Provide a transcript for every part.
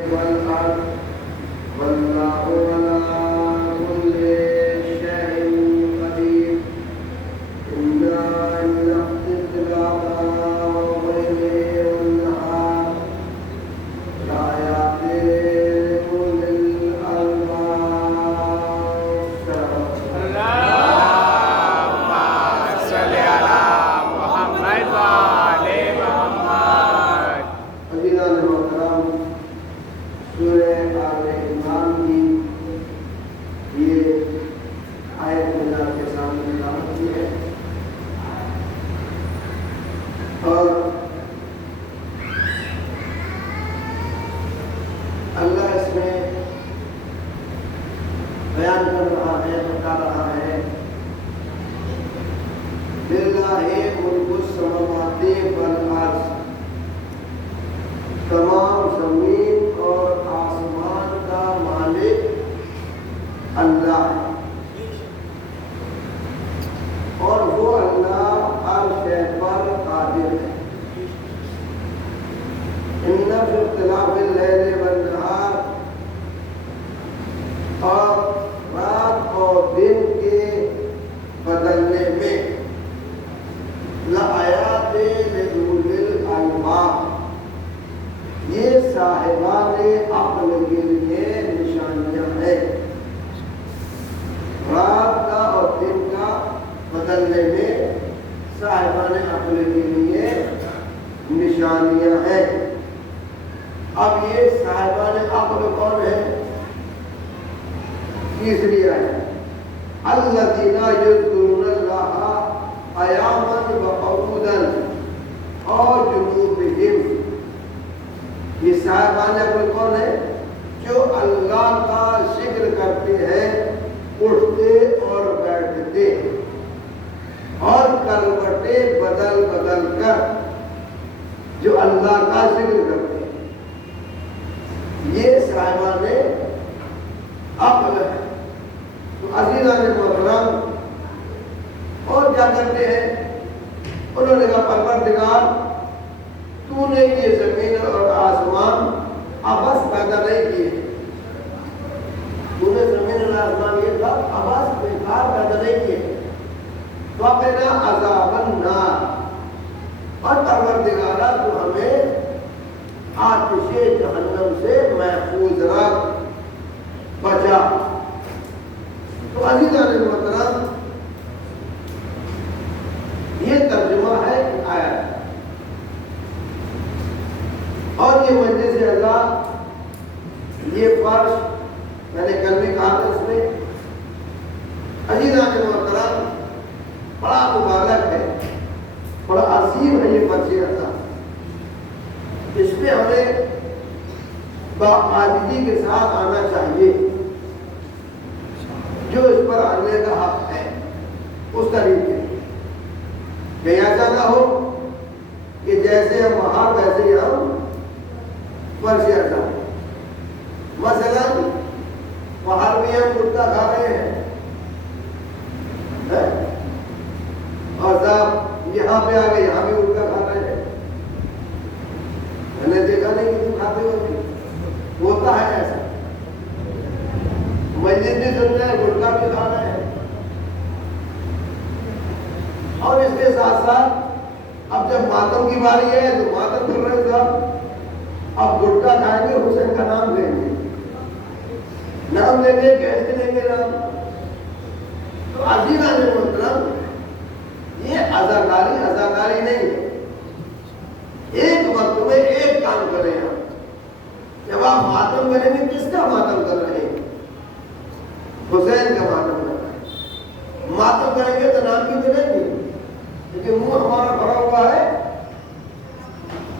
والأرض والله على كل شيء قدير إنا اختلاف الليل والنهار لآيات لأولي الألباب. اللهم صل على محمد وآل محمد. عزیزان محترم، سورہ آل عمران کی یہ آیت اللہ کے سامنے تلاوت کی ہے اور اللہ اس میں بیان کر رہا ہے، بتا رہا ہے للہ ملک السماوات والارض، تمام زمین اور آسمان کا مالک اللہ ہے اور وہ اللہ ہر شے پر قادر ہے۔ ان فی اختلاف اللیل والنہار، اور رات اور دن کے بدلنے میں لآیات لأولی الألباب، یہ صاحبان عقل کے لیے نشانیاں ہیں۔ رات کا اور دن کا بدلنے میں صاحبان عقل کے لیے نشانیاں ہیں۔ اب یہ صاحبان عقل کون ہے؟ تیسری آیت، الذین یذکرون اللہ قیاما وقعودا اور جنوبہم، یہ صاحبان عقل کون ہے؟ جو اللہ کا ذکر کرتے ہیں اٹھتے اور بیٹھتے اور کروٹیں بدل بدل کر، جو اللہ کا ذکر کرتے ہیں، یہ صاحبان عقل ہے۔ تو عزیزان محترم، اور کیا کرتے ہیں؟ انہوں نے کہا پروردگار، تو نے یہ زمین اور آسمان عبث پیدا نہیں کیے، تو نے زمین اور آسمان یہ تھا عبث بیکار پیدا نہیں کیے، وقنا عذاب النار، اور پروردگارہ تو ہمیں آتش جہنم سے محفوظ رکھ، بچا۔ تو عزیزان محترم، یہ ترجمہ ہے آیت، اور یہ مجلس اللہ، یہ فرش میں نے کل بھی کہا تھا، اس میں عزیزان محترم بڑا مبارک ہے، بڑا عظیم ہے یہ فرش اللہ۔ اس میں ہمیں باعاجزی کے ساتھ آنا چاہیے، جو اس پر آنے کا حق ہے اس طریقے کہ ایسا نہ ہو کہ جیسے ہم وہاں ویسے ہی ہم فرش اللہ۔ مثلا وہاں بھی ہم کتا کھا رہے ہیں اور صاحب یہاں پہ آ گئے، یہاں بھی کتا کھا رہے ہیں۔ میں نے دیکھا نہیں کہ تم کھاتے ہو، ہوتا ہے ایسا، مسجد بھی سن رہے ہیں، گٹکا بھی کھا رہے ہیں۔ اور اس کے ساتھ ساتھ اب جب ماتم کی باری ہے تو ماتم کر رہے صاحب، اب گٹکا کھائیں گے، حسین کا نام لیں گے، نام لیں گے، کیسے لیں گے نام؟ تو عزیزان محترم، یہ ازاکاری نہیں ہے۔ ایک وقت میں ایک کام کریں آپ، جب آپ ماتم کریں گے، کس کا ماتم کر رہے ہیں؟ حسین کا ماتم کر رہے ہیں۔ ماتم کریں گے تو نام بھی تو نہیں گے، لیکن منہ ہمارا بھرا ہوا ہے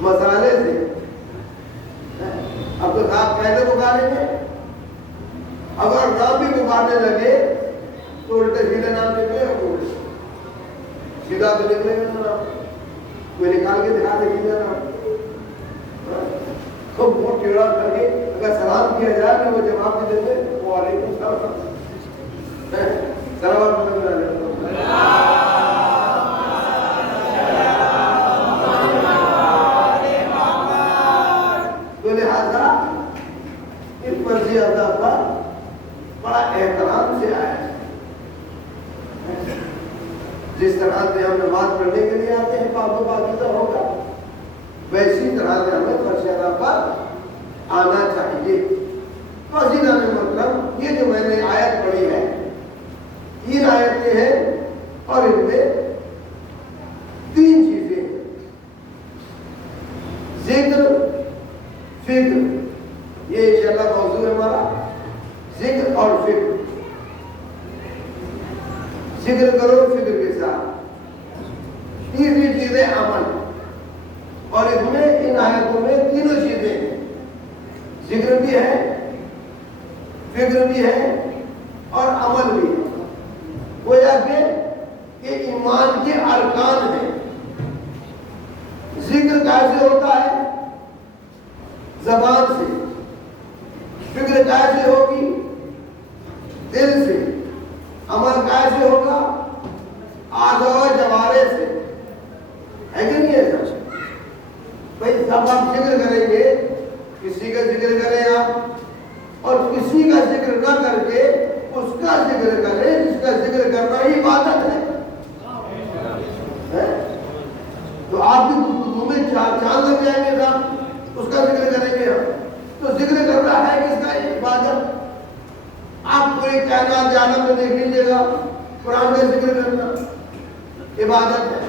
مسالے سے۔ اب تو صاحب کیسے پکاریں گے؟ اگر نام بھی پکارنے لگے تو الٹے سیدھے نام نکلے گا، سیدھا تو نکلے گا نام، کوئی نکال کے دکھا دے سیدھا نام۔ خوب منہ ٹیڑھا کر کے اگر سلام کیا جائے نا، وہ جواب بھی دیں گے وعلیکم السلام، سلامات علیکم۔ فرضی ادا پر بڑا احترام سے آیا ہے. جس طرح سے ہم نماز پڑھنے کے لیے آتے ہیں پاک و پاکیزہ ہوگا، ویسی طرح سے ہمیں فرض ادا پر آنا چاہیے. عزیزان محترم، یہ جو میں نے آیت پڑھی ہے 3 آیتیں ہیں اور ان میں 3 چیزیں ہیں: ذکر، فکر. یہ انشاءاللہ موضوع ہے ہمارا، ذکر اور فکر. ذکر کرو فکر کے ساتھ. تیسری چیز ہے عمل، اور اس میں ان آیتوں میں تینوں چیزیں ہیں. ذکر بھی ہے، فکر بھی ہے اور عمل بھی ہے. گویا کہ یہ ایمان کے ارکان ہیں. ذکر کیسے ہوتا ہے؟ زبان سے. فکر کیسے ہوگی؟ دل سے. عمل کیسے ہوگا؟ اعضاء و جوارح سے. ہے کہ نہیں ایسا؟ بھائی سب آپ ذکر کریں گے، کسی کا ذکر کریں آپ، اور کسی کا ذکر نہ کر کے اس کا ذکر کریں جس کا ذکر کرنا ہی عبادت ہے. تو آپ کی گفتگو میں چاند لگ جائیں گے صاحب، اس کا ذکر کریں گے ہم، تو ذکر کرنا ہے کس کا؟ عبادت. آپ پوری کائنات عالم میں دیکھ لیجیے گا، قرآن کا ذکر کرنا عبادت ہے.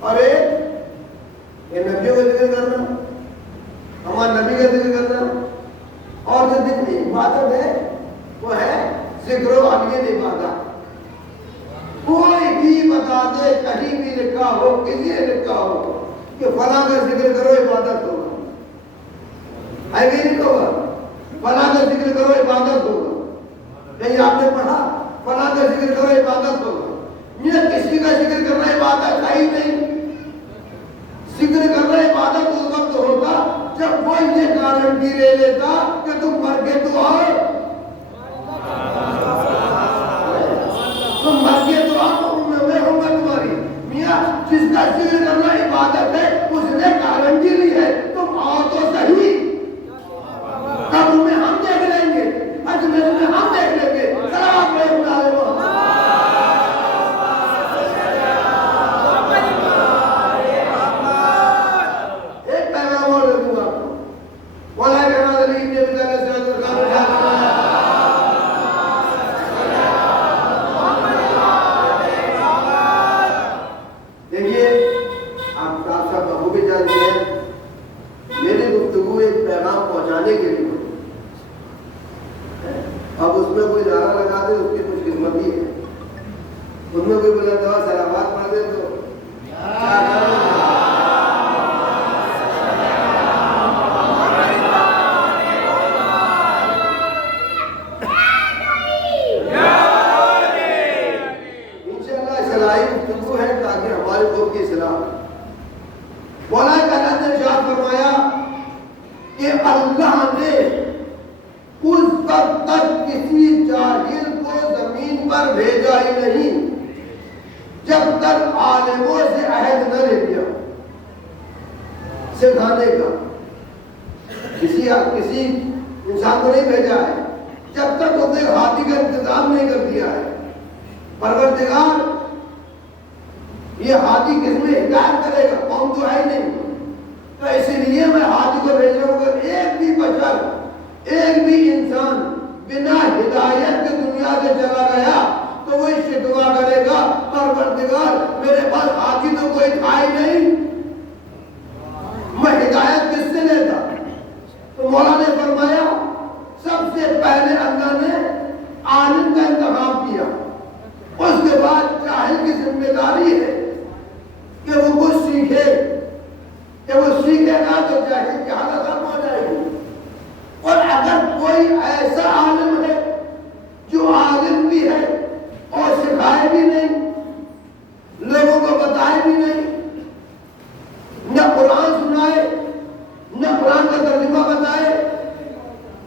اور یہ نبیوں کا ذکر کرنا، ہمارے نبی کا ذکر کرنا، اور جو جتنی عبادت ہے وہ ہے ذکر و عبادت. کوئی بھی بتا دے، کہیں بھی لکھا ہو، کسی نے لکھا ہو کہ فلاں کا ذکر کرو عبادت ہوگا، ہے کہ نہیں ہوگا؟ فلاں کا ذکر کرو عبادت ہوگا. کہیں آپ نے پڑھا فلاں کا ذکر کرو عبادت ہوگا؟ یہ کسی کا ذکر کرنا عبادت ہے ہی نہیں. ذکر کرنا عبادت اس وقت ہوگا جب کوئی یہ گارنٹی لے لیتا کہ تم مر کے تو آؤ، تم مر کے تو آؤ، میں ہوں گا تمہاری. میاں جس کا ذکر کرنا عبادت ہے اس نے گارنٹی لی ہے، تم آؤ تو صحیح. قبر میں ہم دیکھ لیں گے، حج میں ہم دیکھ لیں گے. سلام علیکم. اب اس میں کوئی نعرہ لگا دے اس کی کچھ خدمت ہی ہے، اس میں کوئی بلند آواز سلامات پڑھ دے تو انشاءاللہ صلاحی گفتگو ہے تاکہ ہمارے خود کی اصلاح. مولا تعالیٰ نے ارشاد فرمایا کہ اللہ نے اس وقت تک کسی جاہل کو زمین پر بھیجا ہی نہیں جب تک عالموں سے عہد نہ لے لیا سکھانے کا. کسی انسان کو نہیں بھیجا ہے جب تک اس نے ہاتھی کا انتظام نہیں کر دیا ہے. پروردگار یہ ہاتھی کس میں ہدایت کرے گا؟ قوم تو ہے ہی نہیں. تو اسی لیے میں ہاتھی کو بھیج رہا ہوں کہ ایک بھی بشر، ایک بھی انسان بنا ہدایت کے دنیا سے چلا گیا تو وہ شکوا کرے گا پروردگار میرے پاس ہاتھی تو کوئی تھا ہی نہیں، میں ہدایت کس سے لیتا؟ تو مولا نے فرمایا سب سے پہلے اللہ نے عالم کا انتخاب کیا، اس کے بعد جاہل کی ذمہ داری ہے کہ وہ کچھ سیکھے، کہ وہ سیکھے گا تو جاہل کی حالت ختم ہو جائے گی. اور اگر کوئی ایسا عالم ہے جو عالم بھی ہے اور سکھائے بھی نہیں، لوگوں کو بتائے بھی نہیں، نہ قرآن سنائے، نہ قرآن کا ترجمہ بتائے،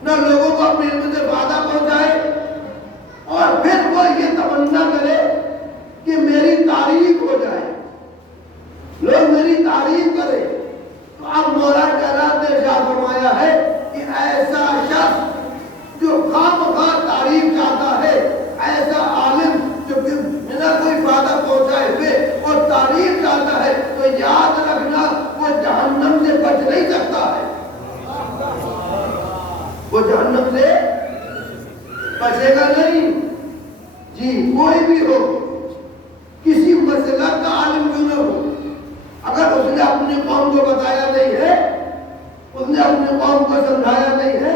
نہ لوگوں کو اپنے علم سے فائدہ پہنچائے، وہ جہنم سے بچے گا نہیں. جی کوئی بھی ہو, کسی مسئلہ کا عالم کیوں نہ ہو, اگر اس نے اپنی قوم کو بتایا نہیں ہے, اس نے اپنی قوم کو سمجھایا نہیں ہے,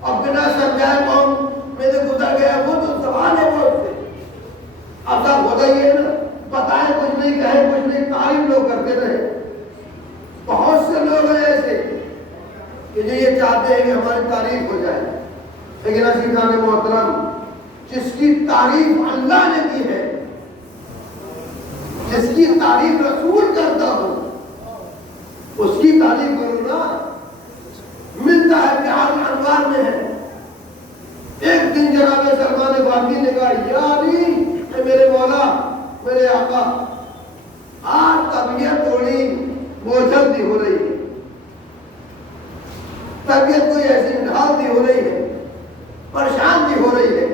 اور بنا سمجھائے قوم میں سے گزر گیا, وہ تو سوال ہے وہ اس سے. اب سب ہوتا ہی ہے نا, بتائیں کچھ نہیں, کہیں کچھ نہیں, تعریف لوگ کرتے رہے. بہت سے لوگ ہیں ایسے کہ جو یہ چاہتے ہیں کہ ہماری تعریف ہو جائے, لیکن عزیزان محترم, جس کی تعریف اللہ نے کی ہے, جس کی تعریف رسول کرتا ہو, اس کی تعریف کرو نا. ملتا ہے پیار انوار میں ہے. ایک دن جناب سلمان فارسی نے کہا, یا علی, اے میرے مولا, میرے آقا, آج طبیعت تھوڑی بوجھل سی ہو رہی ہے, طبیعت کوئی ایسی ڈھال سی ہو رہی ہے, پریشان سی ہو رہی ہے,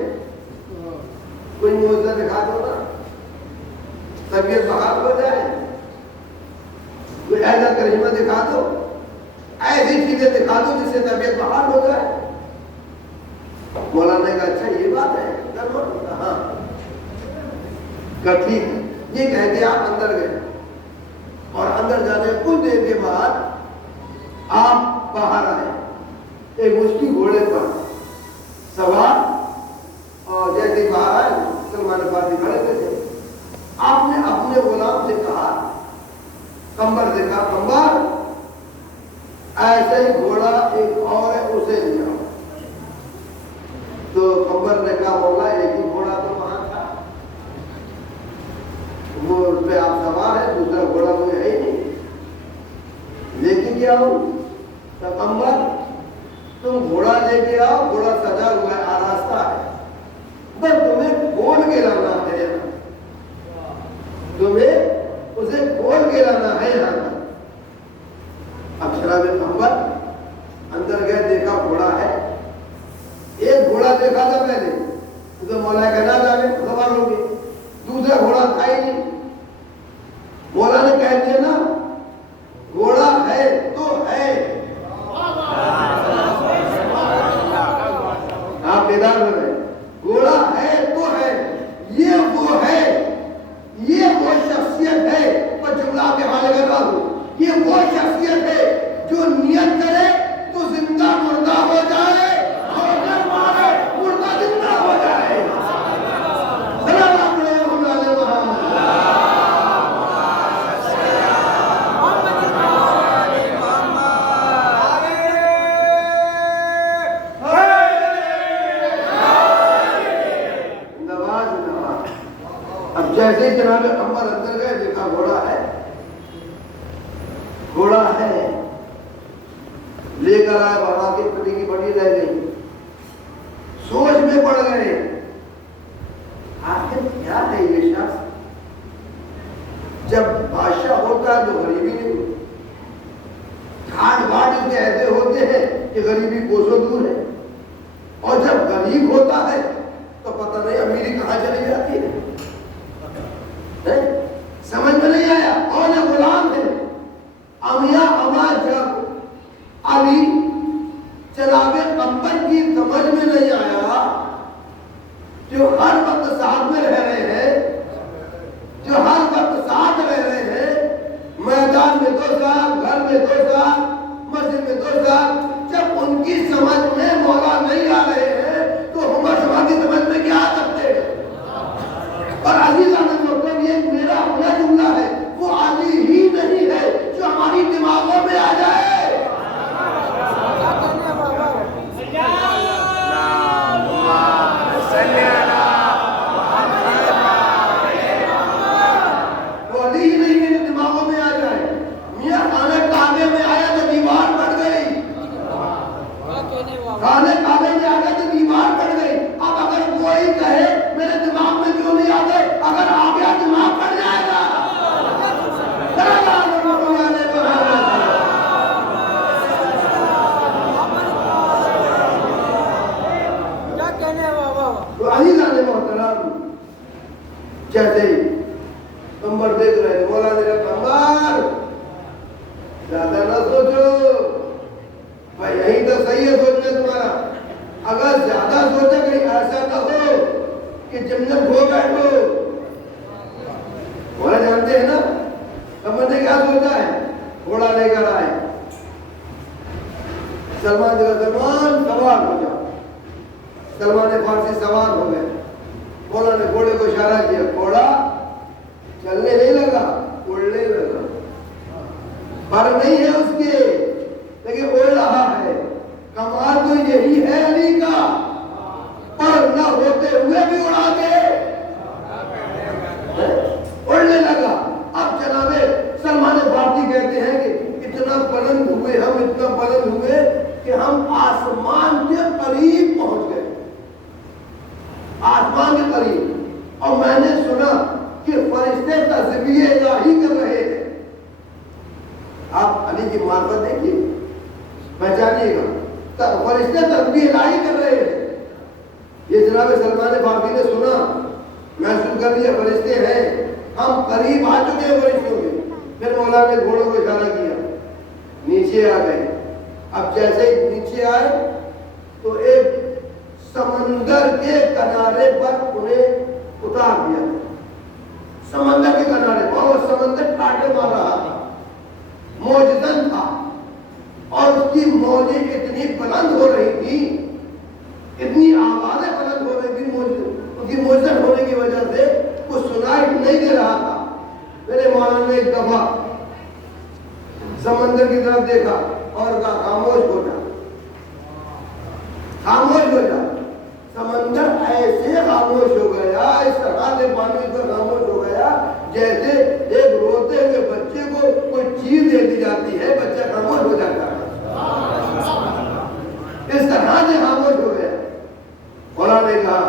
کوئی معجزہ دکھا دو نا, طبیعت بحال ہو جائے, کوئی ایسا کرشمہ دکھا دو, ایسی چیزیں دکھا دو جس سے طبیعت بحال ہو جائے. مولانا نے کہا, اچھا یہ بات ہے, ہاں ٹھیک ہے. یہ کہہ کے آپ اندر گئے, اور اندر جانے کچھ دیر کے بعد آپ باہر آئے, ایک مشکی گھوڑے پر سوار, اور جیسے باہر آئے سلمان فارسی کھڑے تھے. آپ نے اپنے غلام سے کہا, کمبر سے کہا, کمبر ایسے ہی گھوڑا ایک اور ہے, اسے لے آؤ. تو کمبر نے کہا, مولا ایک ہی گھوڑا تو وہاں تھا, وہ اس پہ آپ سوار ہے, دوسرا گھوڑا کوئی ہے ہی نہیں, لیکن کیا ہو. تو کمبر, تم گھوڑا لے کے آؤ, گھوڑا سجا ہوا ہے, آراستہ ہے, بس تمہیں کھول کے لانا ہے, تمہیں اسے کھول کے لانا ہے یہاں. اب شراب کمبر اندر گئے, دیکھا گھوڑا ہے. ایک گھوڑا دیکھا تھا پہلے, تو مولا کہنا جانے سوار ہو گئے, دوسرا گھوڑا تھا ہی نہیں. مولا نے کہہ دیا نا, گھوڑا ہے تو ہے. آپ بیدار ہو گئے, گھوڑا ہے تو ہے, یہ وہ ہے, یہ وہ شخصیت ہے. پر جملہ آپ کے حوالے کر رہا ہوں, یہ وہ شخصیت ہے جو نیت کرے تو زندہ مردہ ہو جائے, مردہ زندہ ہو جائے. سلام علیکم جیسے جناب عمر اندر گئے, دیکھا گھوڑا ہے, گھوڑا ہے, لے کر آئے, بابا کی پٹی کی بڑی رہ گئی. سوچ میں پڑ گئے, آخر کیا ہے یہ شخص. جب بادشاہ ہوتا ہے تو غریبی نہیں, ٹھاٹ باٹ اس کے ایسے ہوتے ہیں کہ غریبی کوسوں دور ہے, اور جب غریب ہوتا ہے تو پتہ نہیں امیری کہاں چلی جاتی ہے. سمجھ میں نہیں آیا. اور یہ غلام ہے, امیاں اما جب علی جناب قمبر کی سمجھ میں نہیں آیا, جو ہر وقت ساتھ میں رہ رہے ہیں, جو ہر وقت ساتھ رہ رہے ہیں, میدان میں 2 سال, گھر میں 2 سال, مسجد میں 2 سال, جب ان کی سمجھ میں مولا نہیں آ رہے ہیں تو ہم شما کی سمجھ میں کیا آ سکتے ہیں. اور عزیزان محترم, یہ میرا اپنا جملہ ہے, وہ علی ہی نہیں ہے جو ہماری دماغوں میں آ جائے. وہ علی ہی نہیں ہے جو دماغوں میں آ جائے. میاں خانہ کعبے میں آیا تو دیوار بڑھ گئی, خانہ کعبے میں آ گیا تو دیوار بڑھ گئی. اب اگر کوئی کہے میرے دماغ میں کیوں نہیں آتے, اگر آ گیا دماغ پڑ جائے گا. تو عزیزان محترم, جیسے کمبر دیکھ رہے ہیں, مولا نے کہا, کمبر زیادہ نہ سوچو بھائی, یہی تو صحیح ہے سوچنا تمہارا. ایسا نہ ہو کہ جنت کھو بیٹھو. مولا جانتے ہیں نا سمجھ نے کیا سوچا ہے؟ گھوڑا لے کر آئے. سلمان سوار ہو جاؤ. سلمان فارسی سوار ہو گئے. مولا نے گھوڑے کو اشارہ کیا. گھوڑا چلنے نہیں لگا, اڑنے لگا. پر نہیں ہے اس کے, لیکن اڑ رہا ہے. کمال تو یہی ہے علی کا, پر نہ ہوتے ہوئے بھی اڑا کے اڑنے لگا. اب جناب سلمان فارسی کہتے ہیں کہ اتنا بلند ہوئے ہم, اتنا بلند ہوئے کہ ہم آسمان کے قریب پہنچ گئے, آسمان کے قریب. اور میں نے سنا کہ فرشتے تسبیح الہی کر رہے ہیں. آپ علی کی معرفت دیکھیے, پہچانیے گا. فرشتے تسبیح الہی کر رہے ہیں. یہ جناب سلمان فارسی نے سنا, محسوس کر لیا فرشتے ہیں, ہم قریب آ چکے ہیں فرشتوں کے. پھر مولا نے گھوڑوں کو اشارہ کیا, نیچے آ گئے. اب جیسے ہی نیچے آئے تو ایک سمندر کے کنارے پر انہیں اتار دیا. سمندر کے کنارے پر, اور سمندر کاٹے مار رہا تھا, موجزن تھا, اور اس کی موجیں اتنی بلند ہو رہی تھی, اتنی آوازیں بلند ہو رہی تھی اس کی موجزن ہونے کی وجہ سے وہ سنائی نہیں دے رہا تھا. میرے مولانا نے ایک دفعہ سمندر کی طرف دیکھا اور کہا خاموش ہو جا, خاموش ہو جا. سمندر ایسے خاموش ہو گیا, اس طرح سے پانی پر خاموش ہو گیا جیسے ایک روتے ہوئے بچے کو کوئی چیز دے دی جاتی ہے, بچہ خاموش ہو جاتا ہے. اس طرح سے خاموش ہو گیا. مولانا نے کہا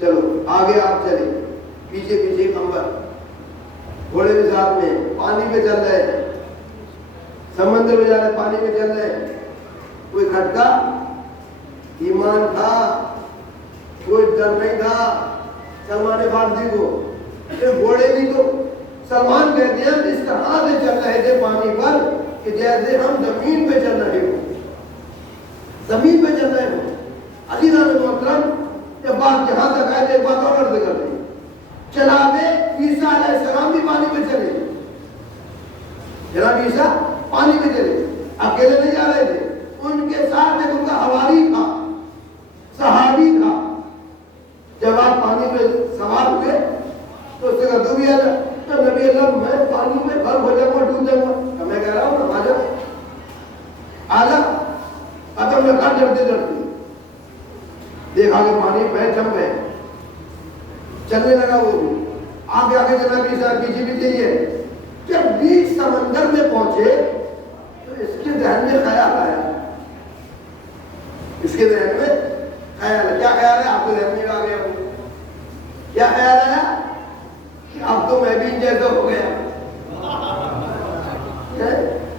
چلو آگے آپ چلیں. پیچھے پیچھے کمبر, گھوڑے بھی ساتھ میں, پانی پہ چل رہے ہیں, سمندر میں جا رہے, پانی میں چل رہے ہیں. کوئی کھٹکا, ایمان تھا, کوئی ڈر نہیں تھا سلمان فارسی کو. گھوڑے بھی تو سلمان کہتے ہیں اس طرح سے چل رہے تھے پانی پر کہ جیسے ہم زمین پہ چل رہے ہوں, زمین پہ چل رہے ہوں. عزیزان محترم, یہ بات جہاں تک آئے تھے ایک بات اور عرض کرتے ہیں. جناب عیسیٰ علیہ السلام بھی پانی پہ چلے, جناب عیسیٰ پانی پہ چلے, اکیلے نہیں جا رہے تھے, ان کے ساتھ ایک ان کا حواری تھا, صحابی تھا. جب آپ پانی پہ سوار ہوئے تو اس سے کہا تو بھی آ جا. تو نبی اللہ میں پانی میں غرق ہو جاؤں گا, ڈوب جاؤں گا. میں کہہ رہا ہوں نا, آ جا آ جا. ختم میں کہا ڈرتے ڈرتے دیکھا کہ پانی پیر جم گئے, چلنے لگا. وہ بھی آگے آگے جناب عیسیٰ پیچھے بھی چاہیے. جب بیچ سمندر میں پہنچے تو اس کے ذہن میں خیال آیا, اس کے ذہن میں خیال ہے. کیا خیال ہے آپ کے ذہن میں آ گیا؟ کیا خیال آیا کہ اب تو میں بھی ان جیسا ہو گیا,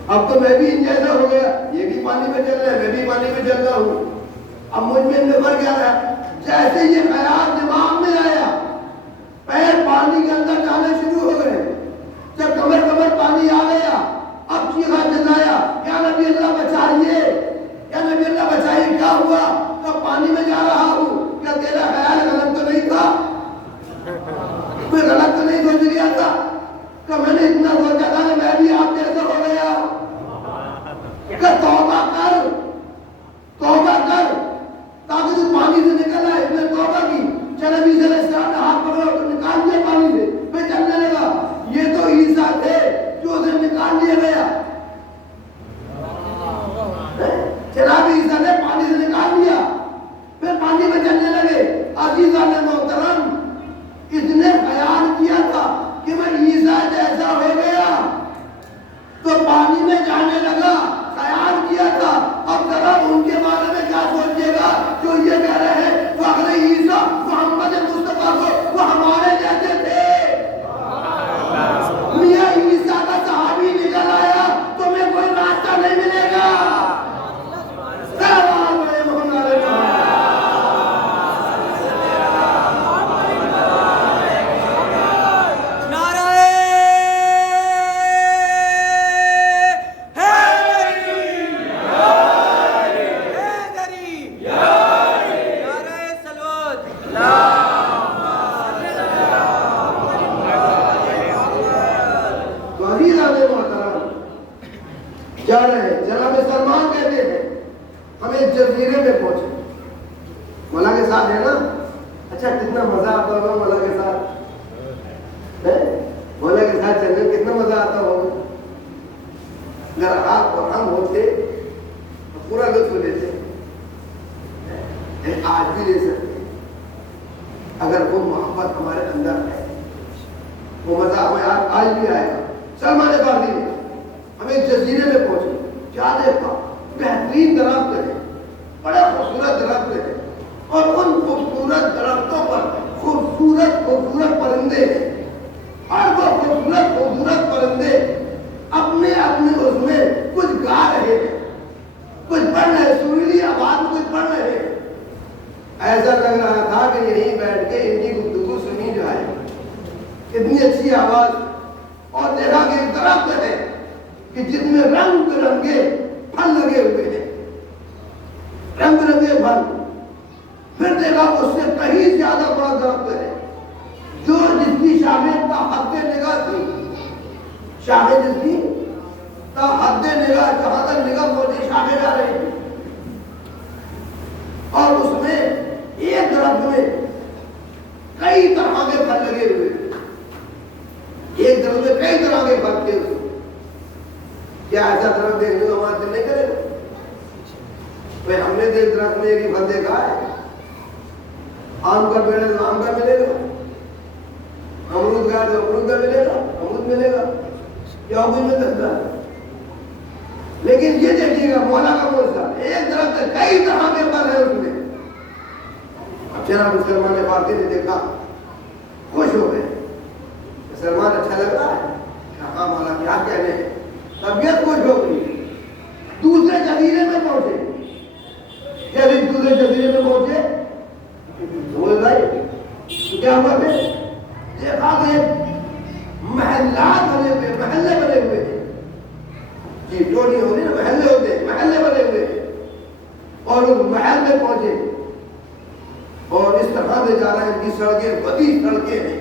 اب تو میں بھی ان جیسا ہو گیا. یہ بھی پانی پہ چل رہا ہے, میں بھی پانی پہ چل رہا ہوں. اب مجھ میں نظر کیا رہا, جیسے یہ خیال دماغ میں آیا پیر پانی کے اندر جانے شروع ہو گئے. جب کمر کمر پانی آ گیا, اب چیخا چلایا, یا نبی اللہ بچائیے, یا نبی اللہ بچائیے. کیا ہوا؟ تو پانی میں جا رہا ہوں. کیا تیرا خیال غلط تو نہیں تھا؟ کوئی غلط تو نہیں سوچ لیا تھا کہ میں نے اتنا سوچا تھا کہ میں بھی آپ جیسا ہو گیا؟ کہ توبہ کر, توبہ کر, تاکہ تو پانی سے نکل آئے. میں توبہ کی. نبی صلی اللہ علیہ وسلم نے ہاتھ پکڑا تو نکال دیا پانی سے, میں چلنے لگا. یہ تو عیسیٰ تھے جو اسے نکال دیا گیا. جناب عیسیٰ نے پانی سے نکال دیا, پھر پانی میں چلنے لگے. عزیزان محترم, اس نے خیال کیا تھا کہ میں عیسیٰ جیسا ہو گیا, تو پانی میں ہم ایک جزیرے میں پہنچے، مولا کے ساتھ ہے نا، اچھا کتنا مزہ آتا ہوگا مولا کے ساتھ، مولا کے ساتھ چلنے میں کتنا مزہ آتا ہوگا۔ اگر آپ اور ہم ہوتے تو پورا لطف لیتے، آج بھی لے سکتے اگر وہ محبت ہمارے اندر ہے، وہ مزہ ہمیں آج بھی آئے گا۔ سلمان فارسی ہم ایک جزیرے میں پہنچے، کیا دیکھا، بہترین درخت ہے، بڑے خوبصورت درخت ہے، اور ان خوبصورت درختوں پر خوبصورت خوبصورت پرندے ہیں، اور وہ خوبصورت پرندے اپنے اپنے اس میں کچھ گا رہے ہیں، کچھ پڑھ رہے، سریلی آواز میں کچھ پڑھ رہے ہیں۔ ایسا لگ رہا تھا کہ یہیں بیٹھ کے ان کی گفتگو سنی جائے، اتنی اچھی آواز۔ اور دیکھا کہ ایک درخت ہے کہ جس میں رنگ برنگے پھل لگے ہوئے ہیں، رنگ برنگے پھل۔ پھر دیکھا اس سے کہیں زیادہ بڑا درخت ہے جو جس کی شاخیں تا حد نگاہ تھی، شاخیں جس کی تا حد نگاہ، جہاں تک نگاہ پہنچی شاخیں جا رہی تھی، اور اس میں ایک درخت میں کئی طرح کے پھل لگے ہوئے، ایک درخت میں کئی طرح کے پھل تھے۔ کیا ایسا درخت دیکھنے کو ہمارا دل نہیں کرے گا؟ بھائی ہم نے ایک درخت میں ایک ہی پھل دیکھا ہے، آم کا پیڑ ہے تو آم کا ملے گا، امرود کا ہے تو امرود کا ملے گا، امرود ملے گا، کیا کوئی مل سکتا ہے؟ لیکن یہ دیکھیے گا مولا کا معجزہ، ایک درخت ہے کئی طرح کے پھل ہے اس میں۔ جناب سلمان فارسی نے دیکھا، خوش ہو گئے، سلمان اچھا لگ رہا ہے، کہا مولا کیا کہنے ہیں، طبیعت خوش ہو گئی۔ دوسرے جزیرے میں پہنچے، جیسے دوسرے جزیرے میں پہنچے بول بھائی کیا ہوا؟ پھر دیکھا کہ محلات بنے ہوئے، محلے بنے ہوئے ہیں، جی ٹولی ہوتی نا، محلے ہوتے ہیں، محلے بنے ہوئے ہیں، اور اس محل میں پہنچے، اور اس طرح سے جا رہے ہیں، ان کی سڑکیں بڑی سڑکیں ہیں،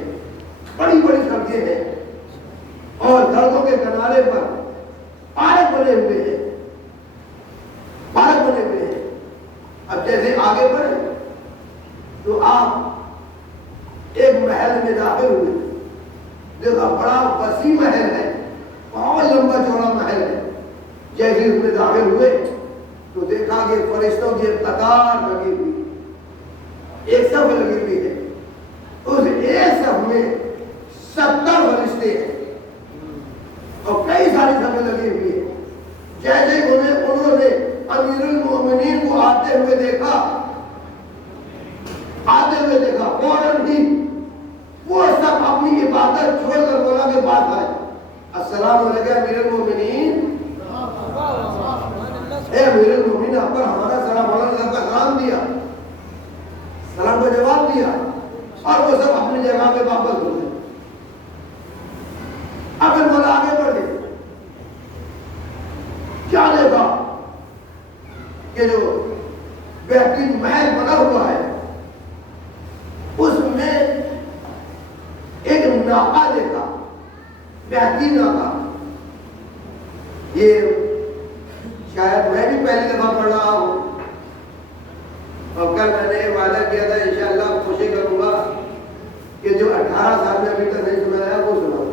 بڑی بڑی سڑکیں ہیں، اور سڑکوں کے کنارے پر پارک بنے ہوئے ہیں، پارک بنے ہوئے ہیں۔ اب جیسے آگے بڑھے تو آپ ایک محل میں داخل ہوئے، دیکھا بڑا وسیع محل ہے، بہت لمبا چوڑا محل ہے۔ جیسے اس میں داخل ہوئے تو دیکھا کہ فرشتوں کی ایک قطار لگی ہوئی، ایک صف لگی ہوئی ہے، اس ایک صف میں 70 فرشتے ہیں، اور کئی ساری صفیں لگی ہوئی ہیں۔ جیسے انہوں نے امیر المومنین کو آتے ہوئے دیکھا، فوراً ہی وہ سب اپنی عبادت چھوڑ کر مولا کے پاس آئے، السلام علیکم امیر المومنین، اے امیر المومنین آپ پر ہمارا سلام، مولا نے سب کا سلام دیا، سلام کا جواب دیا، اور وہ سب اپنی جگہ پہ واپس ہو گئے۔ اب مولا آگے بڑھے، کیا دیکھا کہ جو بہترین محل بنا ہوا ہے اس میں ایک ناکا دیکھا، بہترین ناکا۔ یہ شاید میں بھی پہلی دفعہ پڑھ رہا ہوں، اور کل میں نے وعدہ کیا تھا انشاءاللہ کوشش کروں گا کہ جو 18 سال میں ابھی تک نہیں سنا ہے وہ سناؤں۔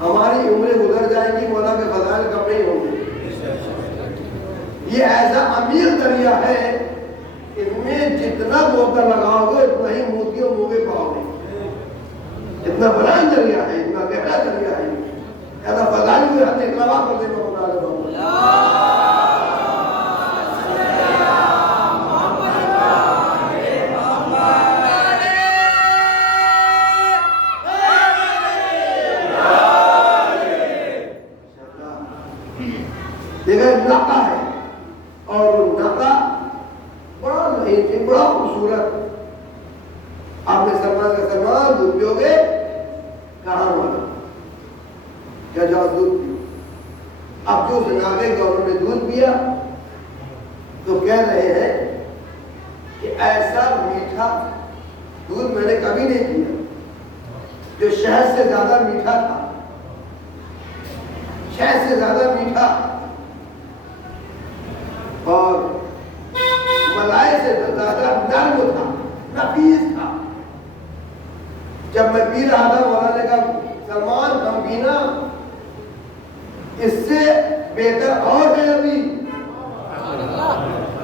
ہماری عمریں گزر جائیں گی، مولا کے فضائل کم نہیں ہوں گے۔ یہ ایسا امیر دریا ہے، اس میں جتنا بوتل لگاؤ گے اتنا ہی موتیوں منہ میں پاؤ گے، اتنا بڑا دریا ہے، اتنا گہرا دریا ہے، ایسا فضائل ہوئے ہاتھ اقربا کر دے تو بتا دے دیکھا ناکا ہے، اور ناکا بڑا لذیذ، بڑا خوبصورت۔ آپ نے سلمان کا سلمان دودھ پیو گے؟ کہاں والا کیا جاؤ دودھ پیو۔ اب جو سناگے کہ انہوں نے دودھ پیا تو کہہ رہے ہیں کہ ایسا میٹھا دودھ میں نے کبھی نہیں پیا جو شہد سے زیادہ میٹھا تھا، شہد سے زیادہ میٹھا، اور حفیظ تھا. جب میں پی رہا تھا مولانا نے کہا سلمان کم پینا، اس سے بہتر اور ہے ابھی،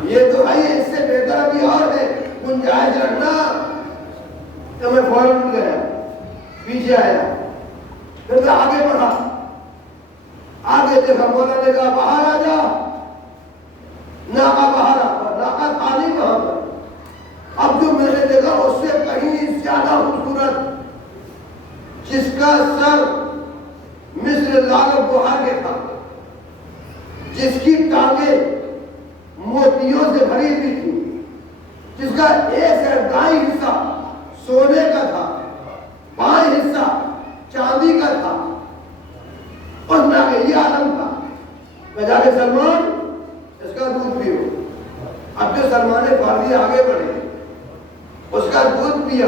یہ تو ہے اس سے بہتر ابھی اور ہے، گنجائش رکھنا. تو میں فوراً اٹھ گیا، پیچھے آیا، پھر میں آگے بڑھا، آگے دیکھا مولانا نے کہا باہر آ جا. ناکا باہر آ، ناکا تھا نہیں وہاں پر. اب جو میں نے دیکھا اس سے کہیں زیادہ خوبصورت، جس کا سر مثل لال گوہر کے تھا، جس کی ٹانگیں موتیوں سے بھری ہوئی تھی، جس کا ایک دائیں حصہ سونے کا تھا، بائیں حصہ چاندی کا تھا، اور نہ کہ یہ عالم تھا. میں جا کے سلمان اس کا دودھ پیو. اب جو سلمان فارسی آگے بڑھے، اس کا دودھ پیا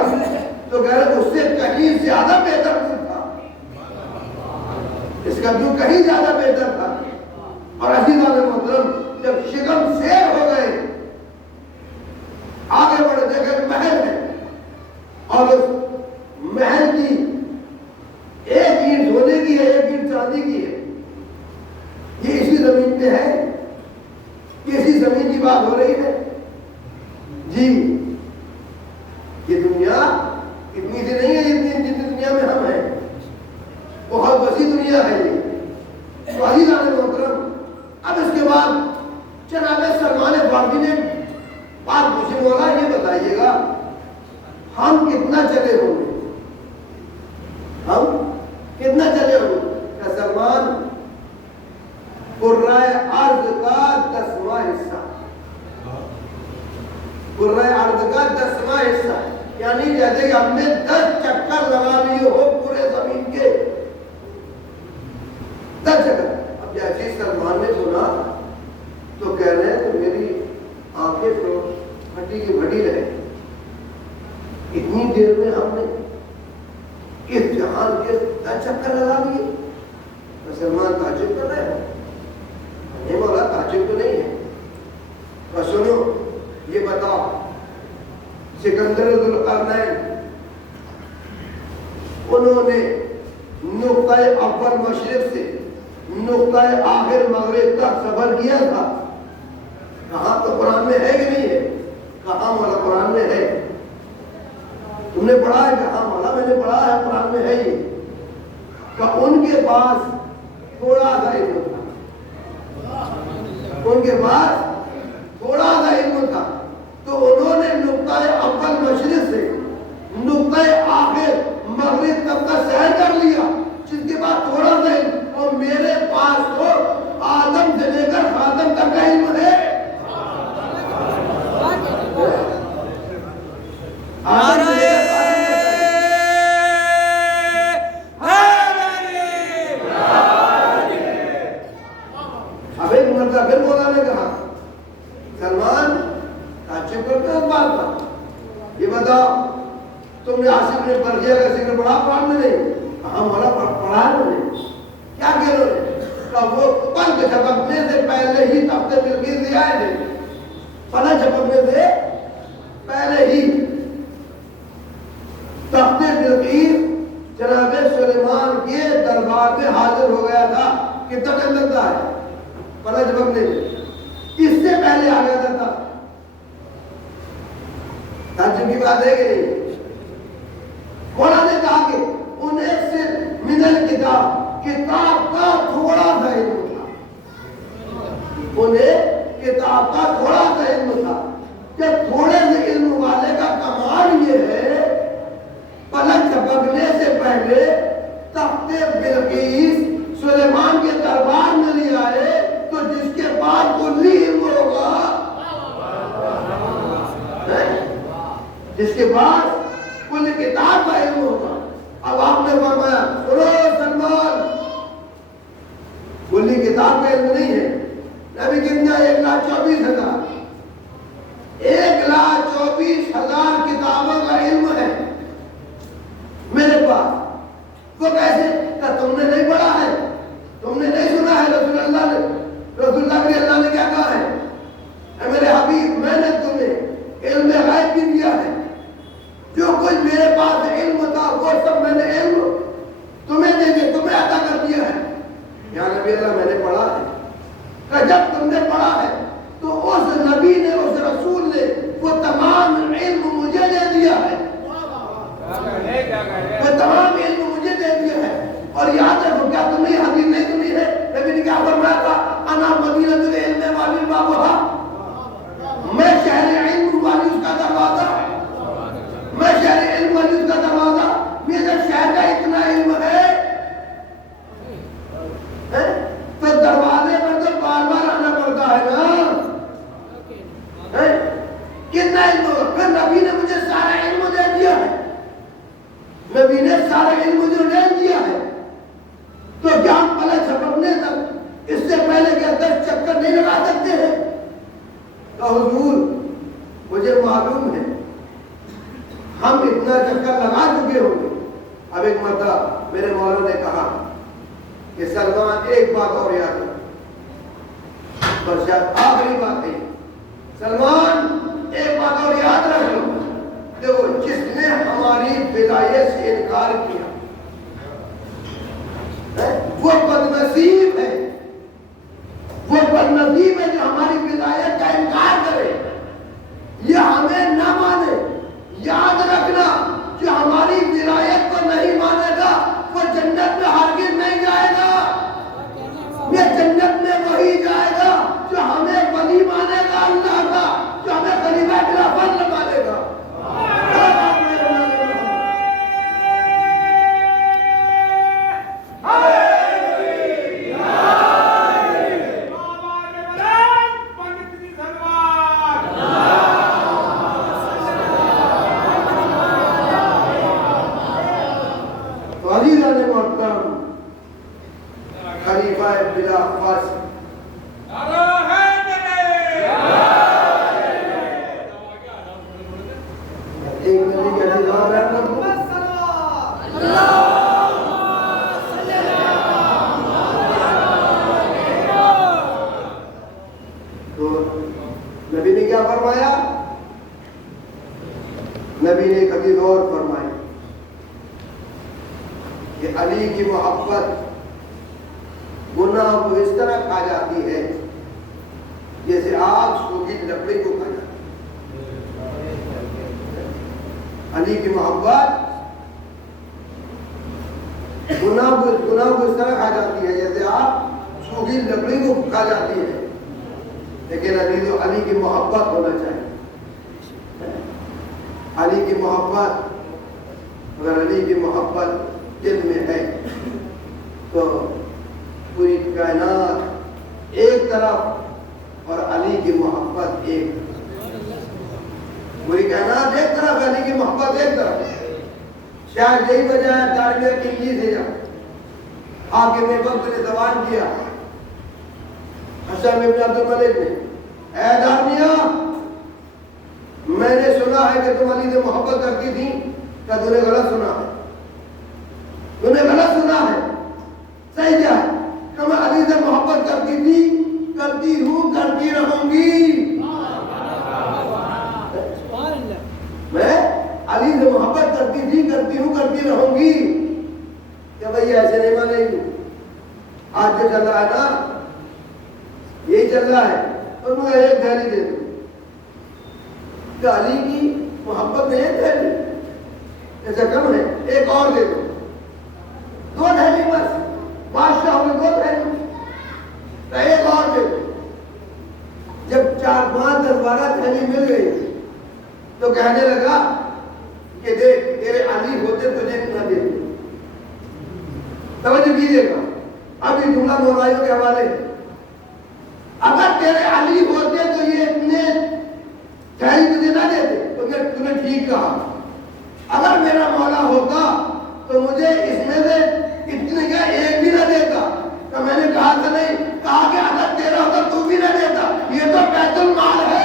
تو کہہ رہے اس سے کہیں زیادہ بہتر دودھ تھا، اس کا دودھ کہیں زیادہ بہتر تھا. اور عزیزان محترم جب شکم سیر ہو گئے، آگے بڑھے دیکھے محل ہے، اور اس محل کی ایک اینٹ سونے کی ہے، ایک اینٹ چاندی کی ہے. یہ اسی زمین پہ ہے، یہ اسی زمین کی بات ہو رہی ہے. جی یہ دنیا اتنی سی نہیں ہے جتنی دنیا میں ہم ہیں، بہت وسیع دنیا ہے یہ. تو عزیزان محترم اب اس کے بعد جناب سلمان فارسی نے بات پوچھی، مولا یہ بتائیے گا ہم کتنا چلے ہوں گے، ہم کتنا چلے ہوں گے؟ کہ سلمان قرۂ ارض کا 10واں حصہ، قرۂ ارض کا 10واں حصہ، یعنی جیسے کہ ہم نے 10 چکر لگا لیے ہو پورے زمین کے، 10 چکر. اب جیسے سلمان نے سنا تو کہہ رہے ہیں تو میری آنکھیں تو ہڈی کی بھڈی رہے. اتنی دیر میں ہم نے اس جہان کے 10 چکر لگا لیے. مسلمان تعجب کر رہے ہیں، نہیں مولا تعجب تو نہیں ہے. اور سنو یہ بتاؤ سکندر ذوالقرنین انہوں نے نقطہ اول مشرق سے نقطہ آخر مغرب تک سفر کیا تھا. کہاں تو قرآن میں ہے کہ نہیں ہے؟ کہاں مولا قرآن میں ہے؟ تم نے پڑھا ہے؟ کہاں مولا میں نے پڑھا ہے قرآن میں ہے یہ کہ ان کے پاس تھوڑا سا علم تھا، ان کے پاس تھوڑا سا علم تھا. تو انہوں نے نقطہ اول مشرق سے نقطہ آخر مغرب تک کا سیر کر لیا، جس کے بعد تھوڑا سا علم. اور میرے پاس تو آدم سے لے کر خاتم تک کا علم ہے. اب ایک مرتبہ پھر مولا نے کہا سلمان تعجب کرتے ہو بات پر، یہ بتاؤ تم نے آصف نے برقیہ کا ذکر پڑھا قرآن میں؟ نہیں. کہاں مولا پڑھا ہے انہوں نے. کیا کہہ رہے ہیں کہ وہ پنکھ جھپکنے سے پہلے ہی تخت بلقیس لے آئے تھے. پنکھ جھپکنے سے پہلے ہی تخت بلقیس جناب سلیمان کے دربار میں حاضر ہو گیا تھا. کتنا ٹائم لگتا ہے پنکھ جھپکنے میں؟ اس سے پہلے آ گیا تھا. تعجب کی بات ہے کہ نہیں؟ مولانا نے کہا کہ انہیں سے من کتاب کا تھوڑا سا علم تھا، انہیں کتاب کا تھوڑا سا علم تھا. جب تھوڑے سے علم والے کا کمال یہ ہے پلک جھپکنے سے پہلے تخت بلقیس سلیمان کے دربار میں لے آئے، تو جس کے بعد کلی علم ہوگا، جس کے بعد کل کتاب کا علم ہوگا. اب آپ نے فرمایا سنو سلمان، کلی کتاب کا علم نہیں ہے. نبی کتنا 1,24,000 1,24,000 کتابوں کا علم ہے میرے پاس. وہ کیسے کہ تم نے نہیں پڑھا ہے، تم نے نہیں سنا ہے رسول اللہ کے اللہ نے کیا کہا ہے؟ اے میرے حبیب میں نے تمہیں علم غیب بھی دیا ہے، علم ہوگا. پھر نبی نے مجھے سارا علم دے دیا ہے, نبی نے سارا علم مجھے دے دیا ہے, تو کیا ہم پلے جھپکنے تک اس سے پہلے کہ 10 چکر نہیں لگا سکتے ہیں؟ تو حضور مجھے معلوم ہے ہم اتنا چکر لگا چکے ہوں گے. اب ایک مرتبہ میرے مولا نے کہا کہ سلمان ایک بات اور یاد رکھ, بس شاید آخری بات ہے, سلمان ایک بات اور یاد رکھ لو, دیکھو جس نے ہماری ولایت سے انکار کیا وہ بدنصیب ہے, وہ بدنصیب ہے جو ہماری ولایت کا انکار کرے یا ہمیں نہ مانے. یاد رکھنا جو ہماری ولایت کو نہیں مانے گا وہ جنت میں ہرگز نہیں جائے گا. یہ جنت میں وہی جائے گا جو ہمیں ولی مانے گا اللہ کا, جو ہمیں خلیفہ خلافت مانے گا. خلیفہ بلا عباس ایک نبی کے حدیث اور بیان کر دوں. تو نبی نے کیا فرمایا؟ نبی نے ایک حدیث اور فرمائی کہ علی کی محبت گناہ کو اس طرح کھا جاتی ہے جیسے آگ سوکھی لکڑی کو کھا جاتی ہے. علی کی محبت گناہ کو اس طرح کھا جاتی ہے جیسے آگ سوکھی لکڑی کو کھا جاتی ہے. لیکن علی کی محبت ہونا چاہیے. علی کی محبت, اگر علی کی محبت دل میں ہے تو پوری کائنات ایک طرف اور علی کی محبت ایک طرف. پوری کائنات ایک طرف, علی کی محبت ایک طرف. شاید یہی وجہ ہے تاریخ کلیجی سے جب حاکم وقت نے سوال کیا حسن بن عبد الملک نے, اے دارمیہ میں نے سنا ہے کہ تم علی سے محبت کرتی تھی, کیا تم نے غلط سنا ہے؟ تم نے غلط سنا ہے, صحیح کیا ہے کہ میں علی سے محبت کرتی تھی, کرتی ہوں, کرتی رہوں گی. میں علی سے محبت کرتی تھی, کرتی ہوں, کرتی رہوں گی. کیا بھائی ایسے نہیں مانے گی؟ آج جو چل رہا ہے نا یہی چل رہا ہے. اور میں ایک دہلی دے دوں کہ علی کی محبت میں ایک دہلی ایسا کم ہے, ایک اور دے دو, 2 دہلی بس. بادشاہ میں 2 دہلی, تو ایک اور دے دو. جب 4, 5, 10, 12 دہلی مل گئی تو کہنے لگا کہ دیکھ تیرے علی ہوتے تجھے نہ دے. توجہ کیجیے گا, اب یہ جملہ مولائیوں کے حوالے, اگر تیرے علی ہوتے تو یہ اتنے دہلی تجھے نہ دیتے. تم نے ٹھیک کہا, اگر میرا مولا ہوتا تو مجھے اس میں سے اتنے کا ایک بھی نہ دیتا. تو میں نے کہا تھا نہیں, کہا کہ اگر تیرا ہوتا تو بھی نہ دیتا. یہ تو بیت المال ہے.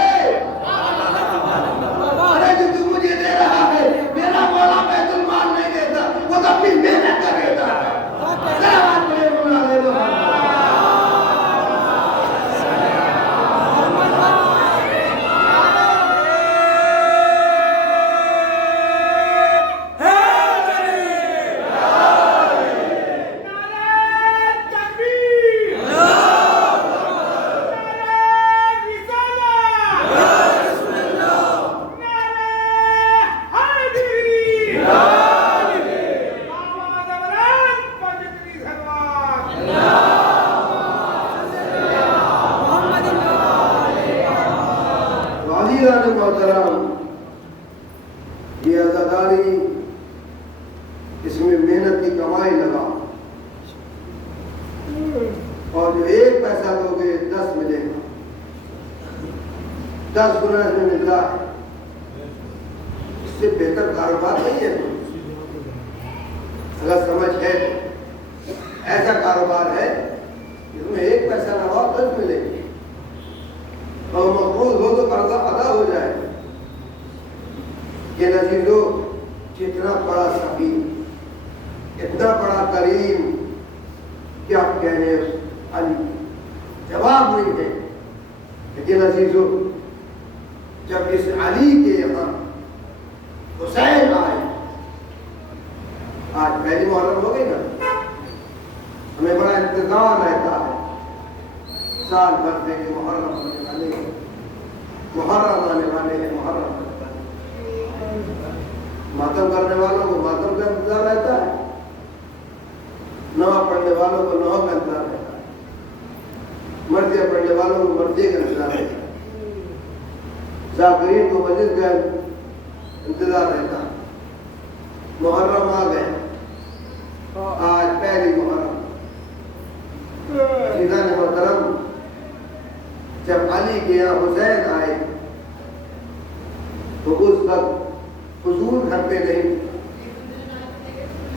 ارے جو تو مجھے دے رہا ہے میرا مولا بیت المال نہیں دیتا, وہ تو اپنی محنت کر دیتا ہے. یہ عزاداری اس میں محنت کی کمائی لگا, اور جو 1 پیسہ دو گے 10 ملے گا, 10 گنا اس میں مل رہا ہے. اس سے بہتر کاروبار نہیں ہے اگر سمجھ ہے تو ایسا کاروبار ہے جس میں 1 پیسہ لگاؤ 10 ملے گی اور مقروض ہو تو قرضہ ادا ہو جائے. یہ عزیزو اتنا بڑا سبھی اتنا بڑا کریم کیا کہنے علی جواب نہیں ہے. لیکن عزیزو جب اس علی کے یہاں حسین آئے, آج پہلی محرم ہو گئی نا, ہمیں بڑا انتظار رہتا ہے سال بھر سے کہ محرم آنے والے ہیں, محرم آنے والے ہیں, محرم آنے والے ہیں. ماتم کرنے والوں کو ماتم کا انتظار رہتا ہے, نماز پڑھنے والوں کو نماز کا انتظار رہتا ہے, مرضیہ پڑھنے والوں کو مرضیہ کا انتظار رہتا ہے, ذاکرین کو مسجد کا انتظار رہتا ہے. محرم آ گئے, آج پہلی محرم. عزیزان محترم, جب علی کے یہاں حسین آئے تو اس وقت حضور گھر پہ نہیں.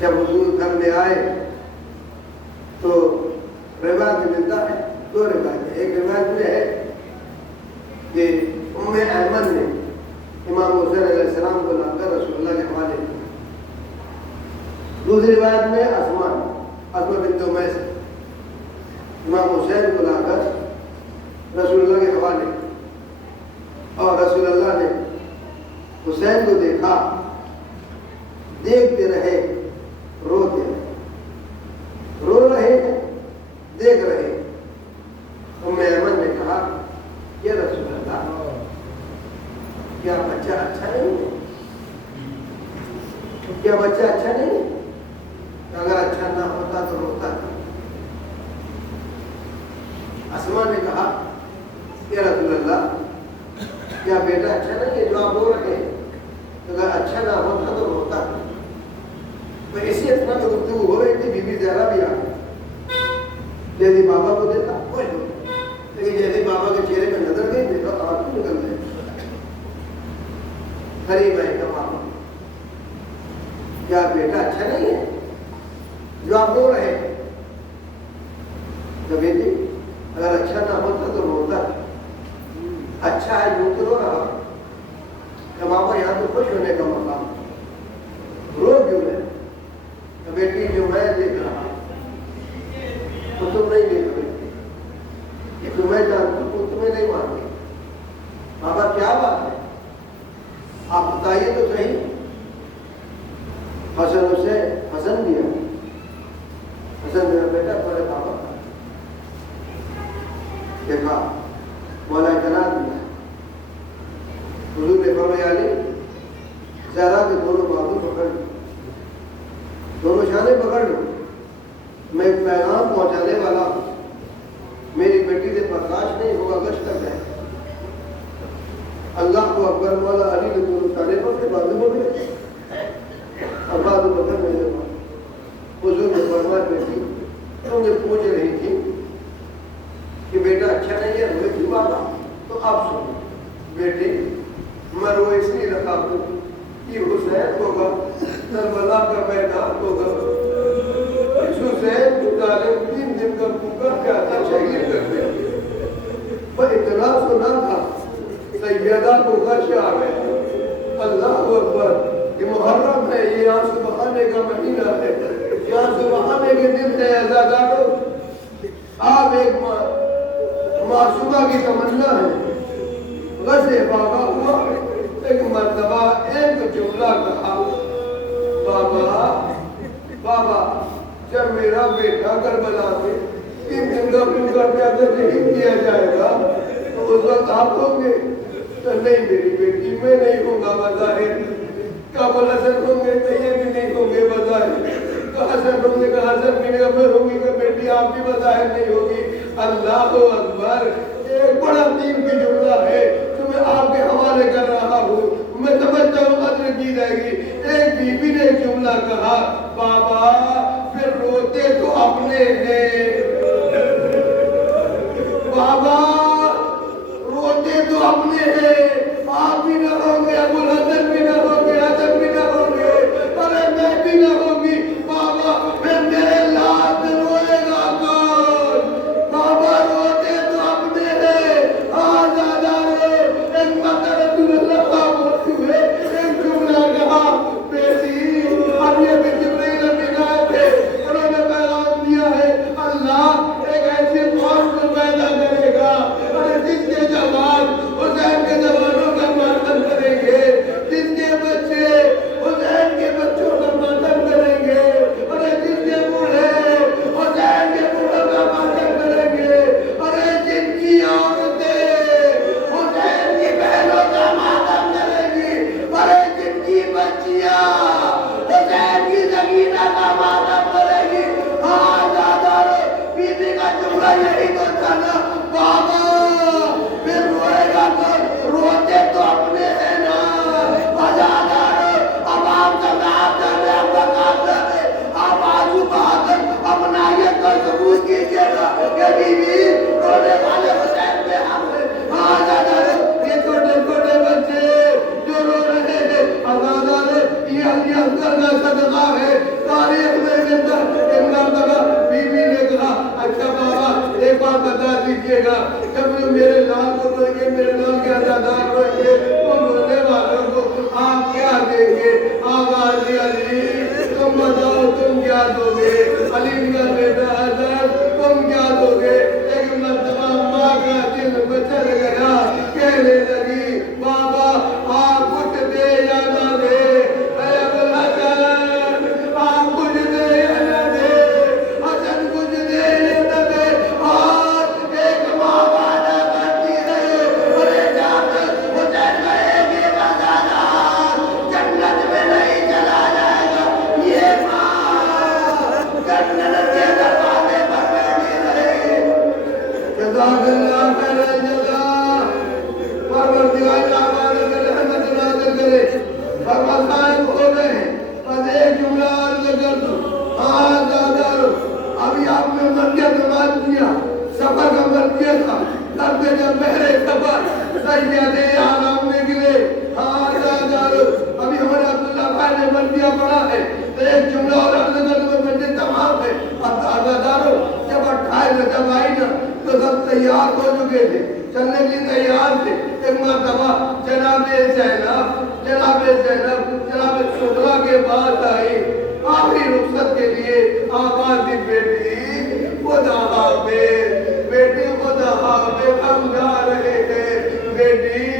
جب حضور گھر میں آئے تو روایت میں ملتا ہے 2 روایتیں. ایک روایت میں ہے کہ ام ایمن نے امام حسین علیہ السلام کو لا کر رسول اللہ کے حوالے کیا. دوسری روایت میں اسما بنت امیس امام حسین کو لا کر رسول اللہ کے حوالے کیا, اور رسول اللہ نے حسین کو دیکھا, دیکھتے رہے, روتے رہے, رو رہے ہیں, دیکھ رہے ہیں. ام ایمن نے کہا یا رسول اللہ کیا بچہ اچھا نہیں ہے, کیا بچہ اچھا نہیں ہے, اگر اچھا نہ ہوتا تو روتا تھا. اسما نے کہا یا رسول اللہ کیا بیٹا اچھا نہیں ہے جو آپ بول رہے ہیں, اگر اچھا نہ ہوتا تو روتا تھا. تو اسی اثنا میں گفتگو ہو رہی تھی, بی بی زہرا بھی آ گئی. جیسے بابا کو دیکھا کوئی ہوتا, لیکن جیسے بابا کے چہرے پہ نظر گئی دیکھا آنکھ نکل گئے. قریب ہے کہ بابا کیا بیٹا اچھا نہیں ہے جو آپ بول رہے ہیں. کبھی بھی اگر اچھا نہ ہوتا تو روتا, اچھا ہے جو تو رو رہا. کہ بابا یہاں تو خوش ہونے کا مقام, رو کیوں ہے؟ بیٹی جو میں دیکھ رہا تو تم نہیں دیکھ رہے, جو میں جانتا ہوں تمہیں نہیں مانتے. بابا کیا بات ہے, آپ بتائیے تو صحیح. حسن اسے حسن دیا, حسن میرا بیٹا تمہارے بابا کا دیکھا مولا جناب دیا. حضور نے فرمایا علی زہرا کے دونوں بازو پکڑ لو, دونوں شانے پکڑ لو, میں ایک پیغام پہنچانے والا ہوں. میری بیٹی سے برداشت نہیں ہوگا, گشت کر جائے. اللہ کو اکبر. مولا علی نے دونوں شانے پکڑے, بازو پکڑے, اور بازو پکڑ میرے پاس. حضور نے فرمایا بیٹی تم مجھے پوچھ رہی تھی کہ بیٹا اچھا نہیں ہے, روئے تھی بابا, تو اب سنو بیٹی میں روئے اس لیے رکھا ہوں کہ حسین ہوگا, کربلا کا میدان ہوگا. اس حسین کو ظالم 3 دن کا بھوکا پیاسا شہید کر دیا. پر اتنا سنا تھا سیدہ کو غش آ گیا. اللہ اکبر. یہ محرم ہے, یہ آنسو بہانے کا مہینہ ہے, یہ آنسو بہانے کے دن ہے. عزادارو آپ ایک معصومہ کی تمنا ہے, غش بابا ہوا. ایک مرتبہ ایک جملہ کہا, بابا جب میرا بیٹا کربلا میں 3 دن کا بھوکا پیاسا شہید کیا جائے گا تو اس وقت آپ ہوں گے. تو نہیں میری بیٹی, میں نہیں ہوں گا بظاہر. کابل حسن ہوں گے تو یہ بھی نہیں ہوں گے بظاہر. تو حسن ہوں گے کہ حسن بھی نہیں, میں ہوں گی کہ بیٹی آپ بھی بظاہر نہیں ہوگی. اللہ اکبر. ایک بڑا دین کی جملہ ہے جو میں آپ کے حوالے کر رہا ہوں. میں سمجھتا ہوں قدر کی جائے گی. ایک بی بی نے ایک جملہ کہا, بابا پھر روتے تو اپنے ہیں, بابا روتے تو اپنے ہیں, آپ بھی نہ ہوں گے, ابو الحسن بھی نہ ہوں گے, فارغ ہو چکے تھے، چلنے کے لیے تیار تھے. ایک مرتبہ جناب شبرا کے پاس آئی، آخری رخصت کے لیے. آقا کی بیٹی خدا حافظ، بیٹی خدا حافظ، ہم جا رہے ہیں. بیٹی